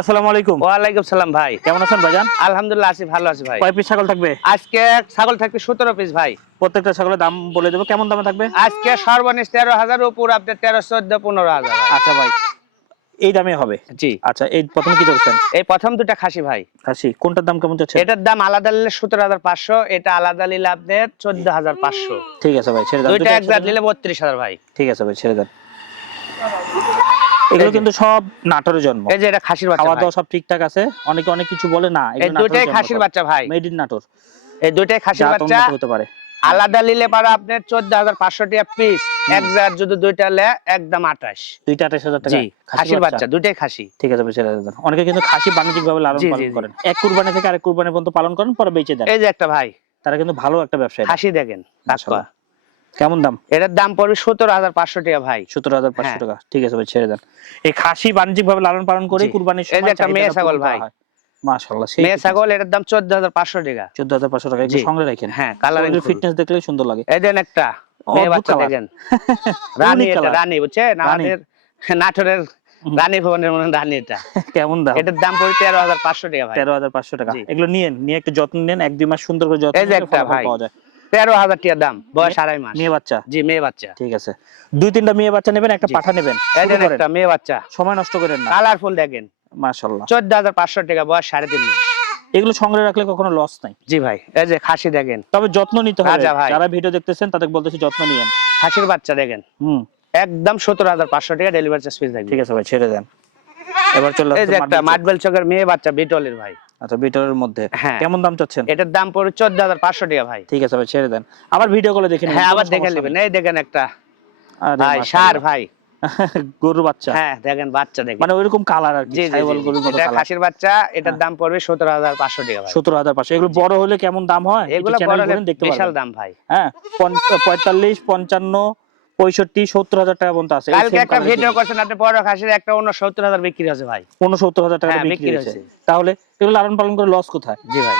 আসসালামু আলাইকুম। ওয়ালাইকুম সালাম ভাই। কেমন আছেন ভাইজান? আলহামদুলিল্লাহ আছি, ভালো আছি ভাই। কয় পিস ছাগল থাকবে? আজকে ছাগল থাকবে 17 পিস ভাই। প্রত্যেকটা ছাগলের দাম বলে দেবো, কেমন দামে থাকবে? আজকে সর্বনিম্ন 13,000, উপর আপনার 13, 14, 15,000। আচ্ছা ভাই, এই দামে হবে? জি। আচ্ছা, এই প্রথম কি ধরছেন? এই প্রথম দুটা খাসি ভাই। খাসি কোনটার দাম কেমন যাচ্ছে? এটার দাম আলাদা নিলে 17,500, এটা আলাদা নিলে আপনার 14,500। ঠিক আছে ভাই, ছেড়ে দেন। দুইটা একসাথে নিলে 32,000 ভাই। ঠিক আছে ভাই, ছেড়ে দেন। এগুলো কিন্তু সব নাটোরের জন্ম। এই যে এটা খাসির বাচ্চা, খাওয়া দাওয়া সব ঠিকঠাক আছে। অনেকে অনেক কিছু বলে না, এই দুইটাই খাসির বাচ্চা ভাই। Made in Natore. এই দুইটাই খাসির বাচ্চা হতে পারে। আলাদা নিলে পারে আপনার 14,500 টাকা পিস। এক জাত যদি দুইটা লে একদম 28। দুইটা 28,000 টাকা। জি, খাসির বাচ্চা, দুইটাই খাসি। ঠিক আছে ভাই, ছেড়ে দেন। অনেকে কিন্তু খাসি বাণিজ্যিক ভাবে লালন পালন করেন, এক কুরবানি থেকে আরেক কুরবানি পর্যন্ত পালন করেন, পরে বেচে দেন। এই যে একটা ভাই, তারা কিন্তু ভালো একটা ব্যবসা। খাসি দেখেন মাশাআল্লাহ। কেমন দাম? এটার দাম পড়বে 17,500 টাকা ভাই। 17,500 টাকা। ঠিক আছে ভাই, ছেড়ে দেন। এই খাসি বাণিজ্যিক ভাবে লালন পালন করে কুরবানির সময়। এই যে একটা মেয়ে ছাগল ভাই, মাশাআল্লাহ। মেয়ে ছাগল, এটার দাম 14,500 টাকা। 14,500 টাকা। একটু সঙ্গে রাখেন। হ্যাঁ, কালারিং ফিটনেস দেখলে সুন্দর লাগে। এই দেন একটা মেয়ে বাচ্চা দেখেন, রানী। এটা রানী, বুঝছেন? আমাদের নাটোরের রানী ভবনের মনে রানী। এটা কেমন দাম? এটার দাম পড়বে 13,500 টাকা ভাই। 13,500 টাকা। এগুলো নিয়ে একটু যত্ন নেন, 1-2 মাস সুন্দর করে যত্ন এই যে একটা ভাই, পাওয়া যায়। 13,000 টাকা দাম, বয়স 2.5 মাস। মেয়ে বাচ্চা? জি, মেয়ে বাচ্চা। ঠিক আছে, 2-3টা মেয়ে বাচ্চা নেবেন, একটা পাঠা নেবেন। এই দেন একটা মেয়ে বাচ্চা, সময় নষ্ট করেন না। কালারফুল দেখেন, মাশাআল্লাহ। 14,500 টাকা, বয়স 3.5 মাস। এগুলো সংগ্রহে রাখলে কখনো লস নাই। জি ভাই। এই যে খাসি দেখেন, তবে যত্ন নিতে হবে। রাজা ভাই। যারা ভিডিও দেখতেছেন তাদের বলতেছি যত্ন নিয়েন। খাসির বাচ্চা দেখেন, একদম 17,500 টাকা, ডেলিভারি চার্জ ফ্রি থাকবে। ঠিক আছে ভাই, ছেড়ে দেন। এবার চলে এই যে একটা মার্বেল চকের মেয়ে বাচ্চা, বিটলের ভাই। আচ্ছা, বিটলের মধ্যে কেমন দাম চাচ্ছেন? এটার দাম পড়বে 14,500 টাকা ভাই। ঠিক আছে ভাই, ছেড়ে দেন। আবার ভিডিও কলে দেখে নিন। হ্যাঁ, আবার দেখে নেবেন। এই দেখেন একটা ভাই, সার ভাই, গরুর বাচ্চা। হ্যাঁ দেখেন, বাচ্চা দেখেন, মানে ওইরকম কালার আর কি, ছাইওয়াল গরুর মতো এটা কালার। খাসির বাচ্চা, এটার দাম পড়বে 17,500 টাকা ভাই। 17,500। এগুলো বড় হলে কেমন দাম হয়? এগুলো বড় হলে বিশাল দাম ভাই। হ্যাঁ, 45, 55, 65, 70,000 টাকা পর্যন্ত আছে। কালকে একটা ভিডিও করছেন আপনি, বড় খাসির একটা 69,000 বিক্রি হয়েছে ভাই। 69,000 টাকা বিক্রি হয়েছে। তাহলে এগুলো লালন পালন করে লস কোথায়? জি ভাই।